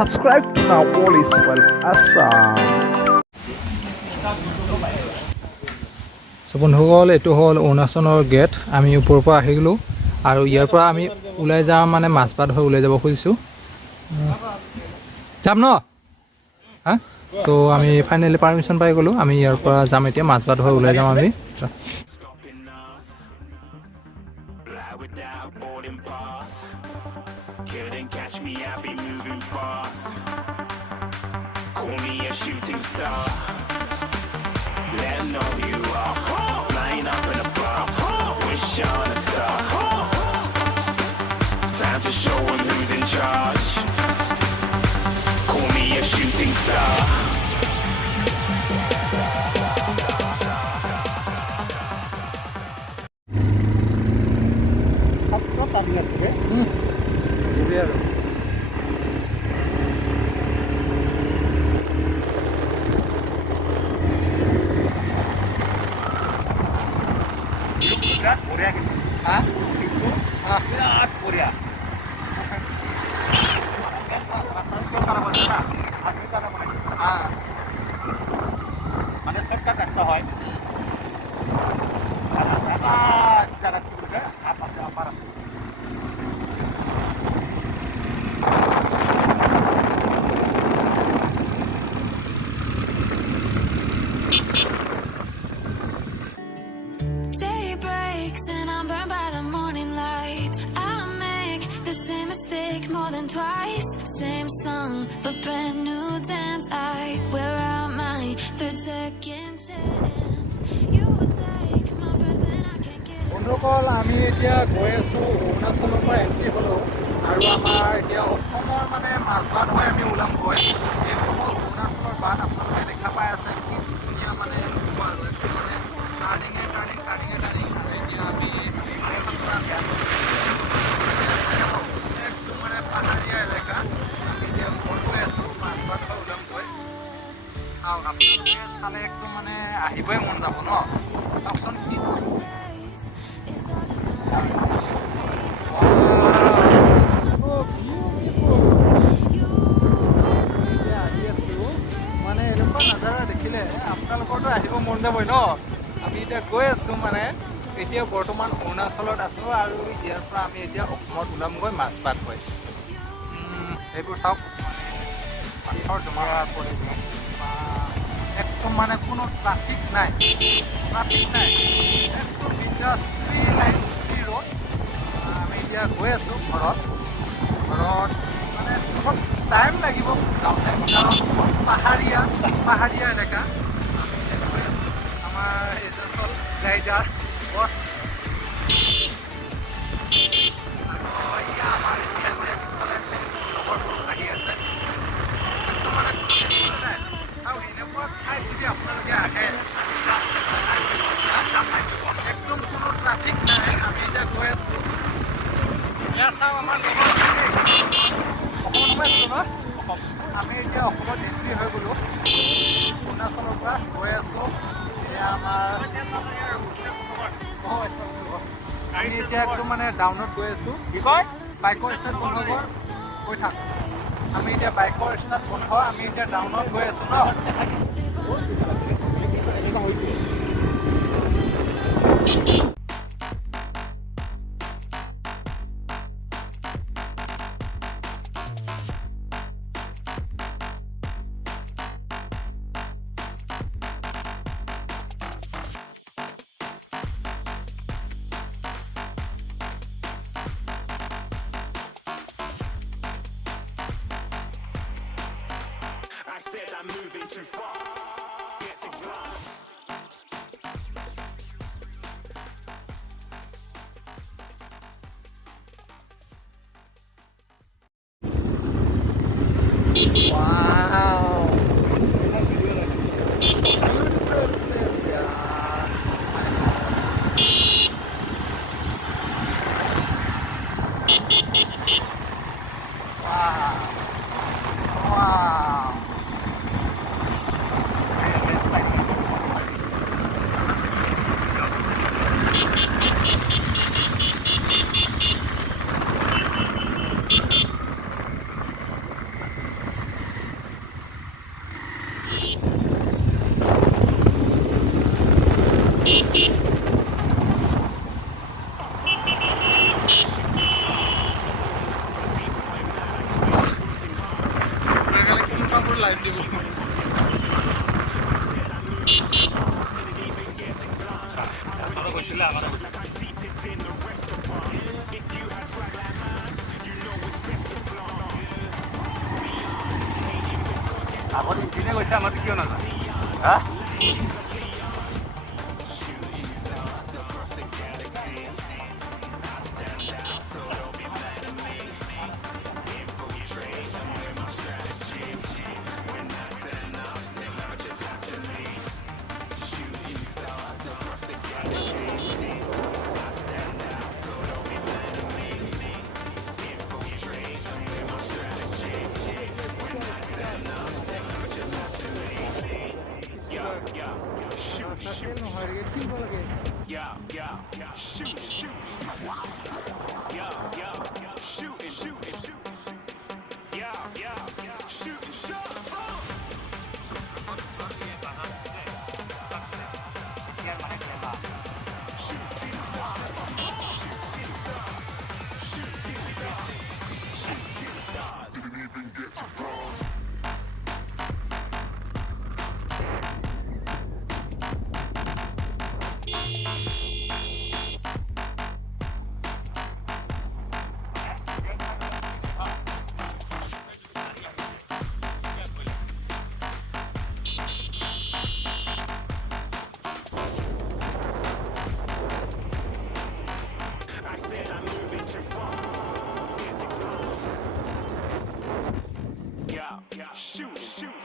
Subscribe to now all is well Assam. So বন্ধুসকল এইটো হ'ল অৰুণাচলৰ গেট আমি ওপৰৰ পৰা আহি গ'লো আৰু ইয়াৰ পৰা আমি ওলাই যাম মানে মাছবাট হৈ ওলাই যাব খুজিছোঁ যাম ন হা তো আমি ফাইনেলি পাৰমিশ্যন পাই গ'লো আমি ইয়াৰ পৰা যাম এতিয়া মাছবাট হৈ ওলাই যাম আমি Time to show 'em who's in charge. Call me a shooting star. Day breaks and I'm burned by the morning light. I make the same mistake more than twice. Same song, but brand new dance. I wear out my third second chance. You take my breath and I can't get it. বন্ধুসকল আমি এতিয়া গৈ আছোঁ অৰুণাচলৰ পৰা এণ্ট্ৰি হ'লোঁ আৰু আমাৰ এতিয়া অসমৰ মানে মাছবাট হৈ আমি ওলামগৈ এইটো হ'ল অৰুণাচলৰ বাট আপোনালোকে দেখা পাই আছে কি ধুনীয়া মানে পাহাৰীয়া এলেকা এতিয়া মই গৈ আছোঁ মাছবাট হৈ ওলামগৈ চাওক আপোনালোকে চালে একদম মানে আহিবই মন যাব ন চাওকচোন কি মানে এনেকুৱা নাজাৰা দেখিলে আপোনালোকৰতো আহিব মন যাবই ন আমি এতিয়া গৈ আছোঁ মানে এতিয়া বৰ্তমান অৰুণাচলত আছোঁ আৰু ইয়াৰ পৰা আমি এতিয়া অসমত ওলামগৈ মাছবাট হৈ এইবোৰ চাওক পাথৰ জমা কৰি একদম মানে কোনো ট্ৰাফিক নাই একদম ইণ্ডাষ্ট্ৰি লাইন ৰোড আমি এতিয়া গৈ আছোঁ ঘৰত মানে অলপ টাইম লাগিব যাওঁতে কাৰণ পাহাৰীয়া এলেকা আমি গৈ আছোঁ আমাৰ এজন গাইডাৰ বছ আহি আছে মানে আৰু এনেকুৱা ঠাই যদি আপোনালোকে আহে একদম কোনো ট্ৰাফিক নাই আমি এতিয়া গৈ আছোঁ এয়া চাওঁ আমাৰ লগত আমি এতিয়া অসমত এণ্ট্ৰি হৈ গ'লোঁ অৰুণাচলৰ পৰা গৈ আছোঁ এয়া আমাৰ আমি এতিয়া একদম মানে ডাউনত গৈ আছোঁ কি কয় বাইকৰ ষ্টাৰ্ট বন্ধ গৈ থাক আমি এতিয়া বাইকৰ ষ্টাৰ্ট বন্ধ আমি এতিয়া ডাউনত গৈ আছোঁ ন I'm moving too far. Get to glass. Wow. Live দিব আপুনি ইপিনে কৈছে আমাক কিয় নাজানে হা Shoot.